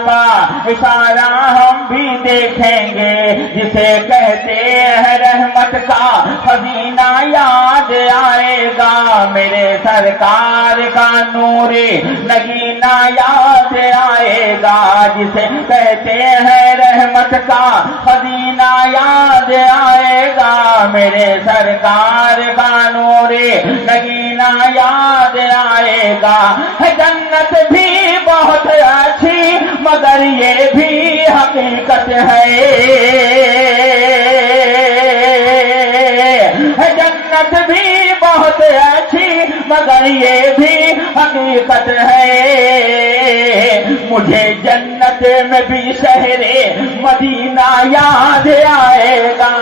का इशारा हम भी देखेंगे, जिसे कहते हैं रहमत का खजीना याद आएगा। मेरे सरकार का नूरी नगीना याद आएगा, जिसे कहते हैं रहमत का खजीना याद आएगा। मेरे सरकार का नूरी नगीना याद आएगा। है जन्नत भी बहुत अच्छी मगर ये भी हकीकत है जन्नत भी बहुत अच्छी मगर ये भी हकीकत है। मुझे जन्नत में भी शहरे मदीना याद आएगा।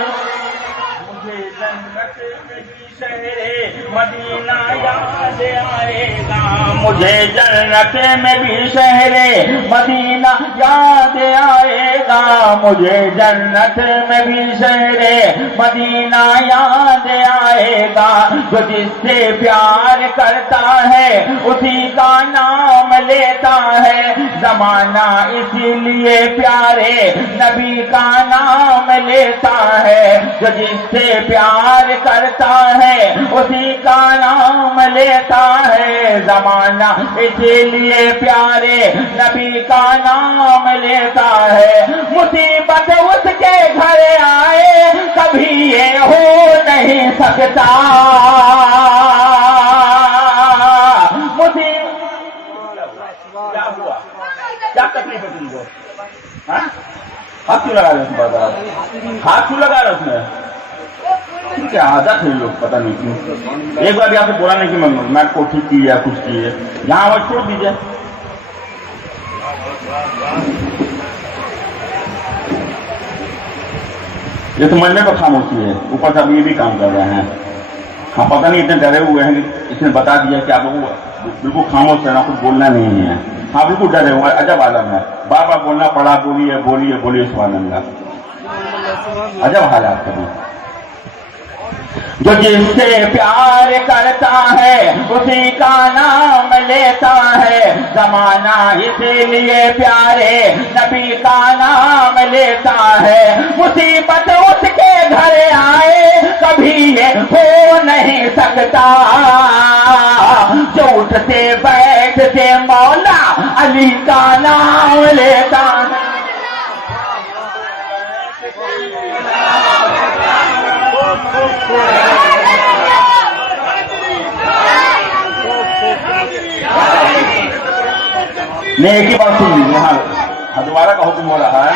मुझे जन्नत में भी शहरे मदीना याद आएगा। मुझे जन्नत में भी शहरे मदीना याद आएगा। मुझे जन्नत में भी शहरे मदीना याद आएगा। जो जिससे प्यार करता है उसी का नाम लेता है। जमाना इसीलिए प्यारे नबी का नाम लेता है। जो जिससे प्यार करता है उसी का नाम लेता है। जमाना इसीलिए प्यारे नबी का नाम लेता है। मुसीबत उसके घर आए कभी ये हो नहीं सकता। क्या हुआ, क्या तकलीफ है तुमको? हाथ क्यों लगा रहे उसमें? हाथ क्यों लगा रहे उसमें? क्या आदत है लोग, पता नहीं क्यों। एक बार भी आपसे बोला नहीं कि मैं को ठीक की या कुछ की है। यहाँ आवाज छोड़ दीजिए। ये तो मरने पर खामोशी है, ऊपर से ये भी काम कर रहे हैं। हाँ, पता नहीं इतने डरे हुए हैं कि इसने बता दिया कि आप लोगों को बिल्कुल खामोश रहना, कुछ बोलना नहीं है। हाँ, बिल्कुल डरे हुए, अजब आलम है। बार बार बोलना पड़ा, बोलिए बोलिए बोलिए सुभान अल्लाह। अजब हालात है। जो जिससे प्यार करता है उसी का नाम लेता है। जमाना इसीलिए प्यारे नबी का नाम लेता है। मुसीबत उसके घर आए कभी ये हो नहीं सकता। जो उठते बैठते मौला अली का नाम लेता है। नहीं, एक ही बात सुन लीजिए। हाँ, दोबारा का हुक्म हो रहा है।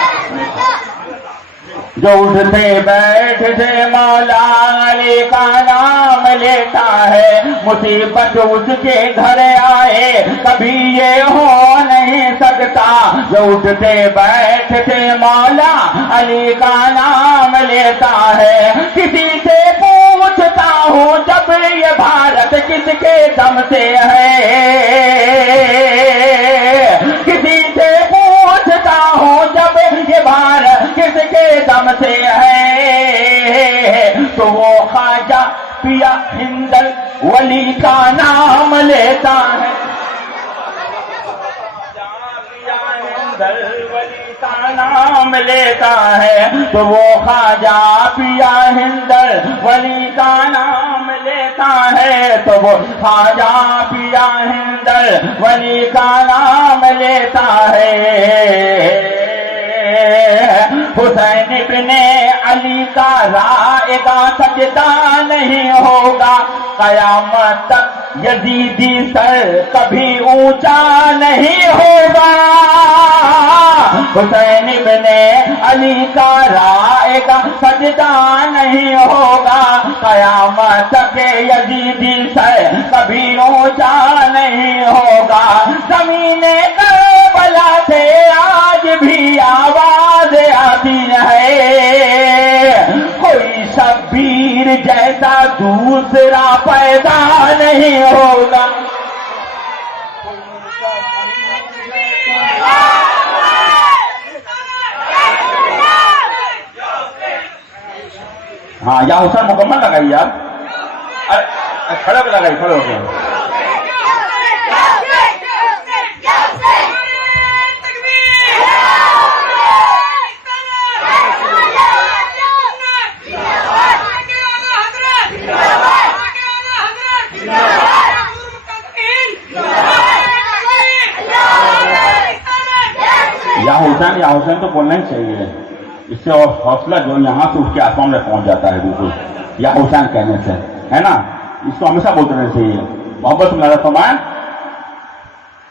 जो उठते बैठते मौला अली का नाम लेता है। मुसीबत उसके घर आए कभी ये हो नहीं सकता। जो उठते बैठते मौला अली का नाम लेता है। किसी से पूछता हूँ जब ये भारत किसके दम से है। किसी से पूछता हूँ जब ये भारत किसके दम से है। तो वो ख्वाजा पिया हिंदल वली का नाम लेता है। वली का नाम लेता है। तो वो ख्वाजा पिया हिंदल वली का नाम लेता है। तो वो ख्वाजा पिया हिंदल वली का नाम लेता है। हुसैन इब्ने अली का राएगा सजदा नहीं होगा। कयामत तक यजीदी सर कभी ऊंचा नहीं होगा। हुसैन इब्ने अली का राएगा सजदा नहीं होगा। कयामत तक यजीदी सर कभी ऊंचा नहीं होगा। ज़मीने करबला से आज भी आवाज आती है। कोई शब्बीर जैसा दूसरा पैदा नहीं होगा। हाँ, या हुसैन मुकम्मल लगाई यार। अरे खड़े पे लगाई, खड़े हो गए। या हुसैन तो बोलना ही चाहिए। इससे और हौसला जो यहाँ से उसके आसमान में पहुंच जाता है बिल्कुल, या हुसैन कहने से, है ना। इसको हमेशा बोलते रहना चाहिए। मोहब्बत में फरमान,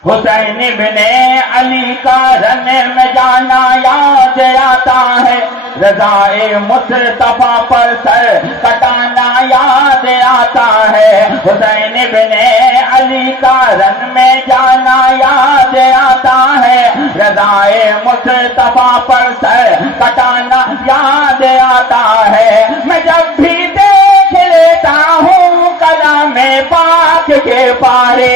हुसैन बिने अली का रन में जाना याद आता है, रज़ाए मुस्तफा पर सर कटाना याद आता है। हुसैन बिने अली का रन में जाना याद आता है, रज़ाए मुस्तफा पर सर कटाना याद आता है। मैं जब भी देख लेता हूँ कलाम पाक के पारे,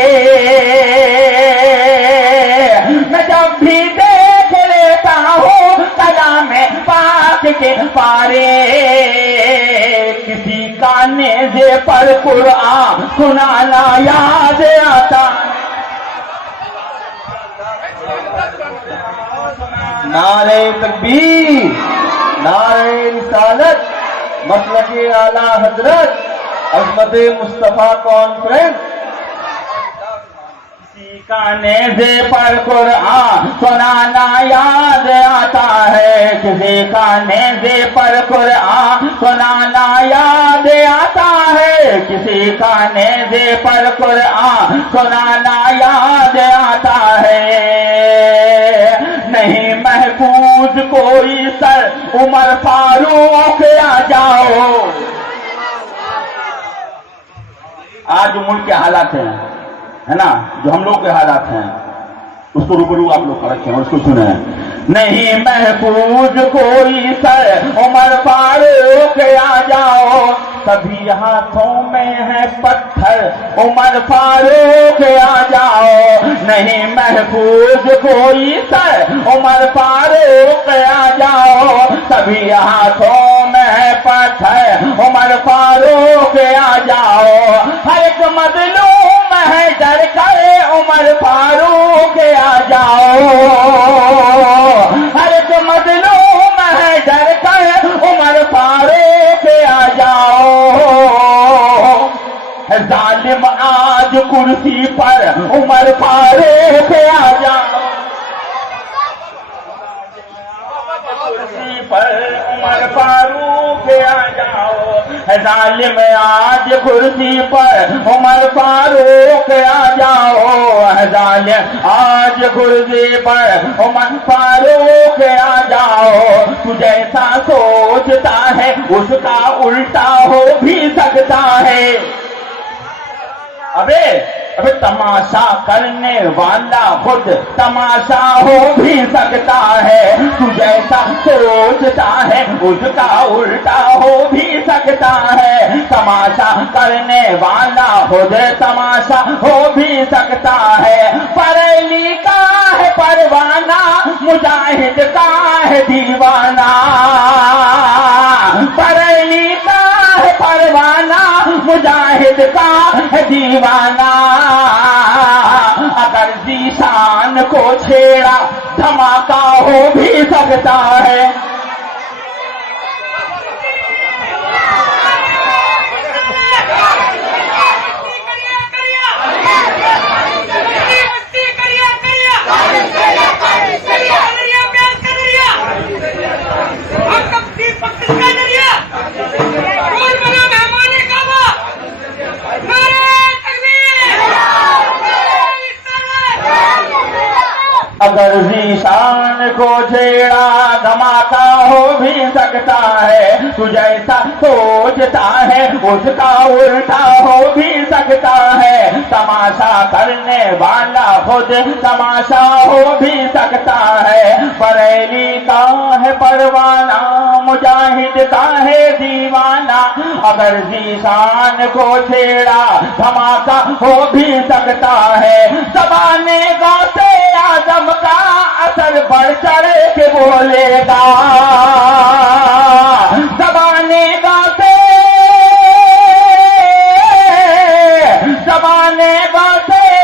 मैं जब भी देख लेता हूँ कलाम पाक के पारे, किसी का नेज़े पर कुरान सुनाना याद आता। नारे तकबीर, नारे रिसालत, मसलके आला हजरत, अज़मत मुस्तफा कॉन्फ्रेंस। का नेज़े पर कुरान सुनाना याद आता है, किसी का नेज़े पर कुरान सुनाना याद आता है, किसी का नेज़े पर कुरान सुनाना याद आता है। नहीं महफूज कोई सर उमर फारूक आ जाओ। आज जो मुल्क के हालात हैं, है ना, जो हम लोग के हालात हैं, उसको रूबरू आप लोग रखें और उसको सुने। नहीं महफूज कोई सर उमर फारूक आ जाओ, सभी हाथों में है पत्थर उमर फारूक आ जाओ। नहीं महफूज कोई सर उमर फारूक आ जाओ, सभी हाथों में है पत्थर उमर फारूक आ जाओ। हर एक मजलूम है डर करे उमर फारूक आ जाओ, हर एक मजलूम है डर कर उमर फारूक आ जाओ। जालिम आज कुर्सी पर उमर फारूक आ जाओ, कुर्सी पर उमर फारूक आ जाओ। जालिम आज कुर्सी पर उमर फारूक आ जाओ, जालिम आज कुर्सी पर उमर फारूक आ जाओ। तू जैसा सोचता है उसका उल्टा हो भी सकता है। अबे तमाशा करने वाला खुद तमाशा हो भी सकता है। तू जैसा सोचता है उसका उल्टा हो भी सकता है। तमाशा करने वाला खुद तमाशा हो भी सकता है। बरेली का है परवाना, मुजाहिद का है दीवाना। बरेली का है परवाना, मुजाहिद का है दीवाना। अगर जीशान को छेड़ा धमाका हो भी सकता है। अगर जीशान को छेड़ा धमाका हो भी सकता है। तू जैसा सोचता है उसका उल्टा हो भी सकता है। तमाशा करने वाला खुद तमाशा हो भी सकता है। बरेली का है परवाना, मुजाहिद का है दीवाना। अगर जीशान को छेड़ा धमाका हो भी सकता है। ज़बाने गाते आदम का असर बढ़ चढ़ के बोलेगा। ज़बाने गाते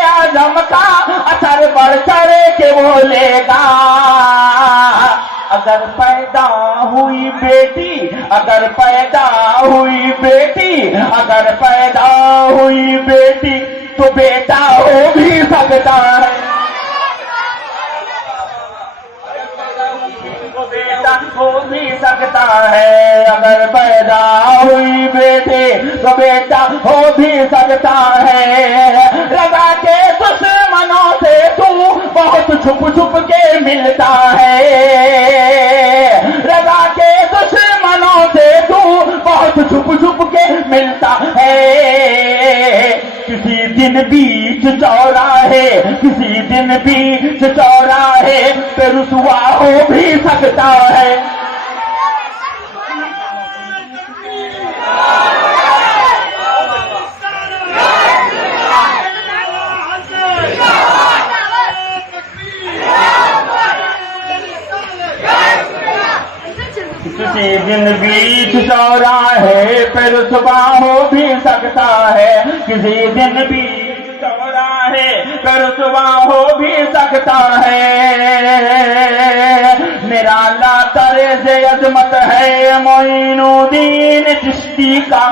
आदम का असर बढ़ चढ़ के बोलेगा। अगर पैदा हुई बेटी, अगर पैदा हुई बेटी, अगर पैदा हुई बेटी तो बेटा हो भी सकता है। हो भी सकता है। अगर पैदा हुई बेटे तो बेटा हो भी सकता है। रजा के दुश्मनों से तू बहुत छुप छुप के मिलता है। रजा के दुश्मनों से तू बहुत छुप छुप के मिलता है। किसी दिन बीच चौराहे, किसी दिन बीच चौराहे पे रुसवा हो भी सकता है। किसी दिन बीच चौराहे पे रुसवा हो भी सकता है। किसी दिन बीच चौराहे पे रुसवा हो भी सकता है। निराला तर्ज अजमत है मोइनुद्दीन चिश्ती का।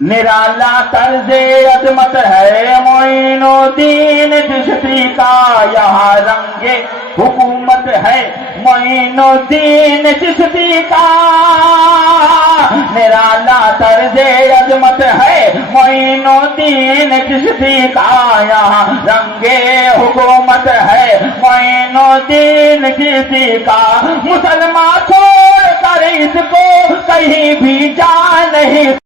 निराला तर्ज अजमत है मोइनुद्दीन चिश्ती का। यहाँ रंगे हुकूमत है मोइनुद्दीन चिश्ती का। निराला तर्ज अजमत है मोइनुद्दीन चिश्ती का। यहाँ रंगे हुकूमत है मोइनुद्दीन चिश्ती का। मुसलमान छोड़ कर इसको कहीं भी जा नहीं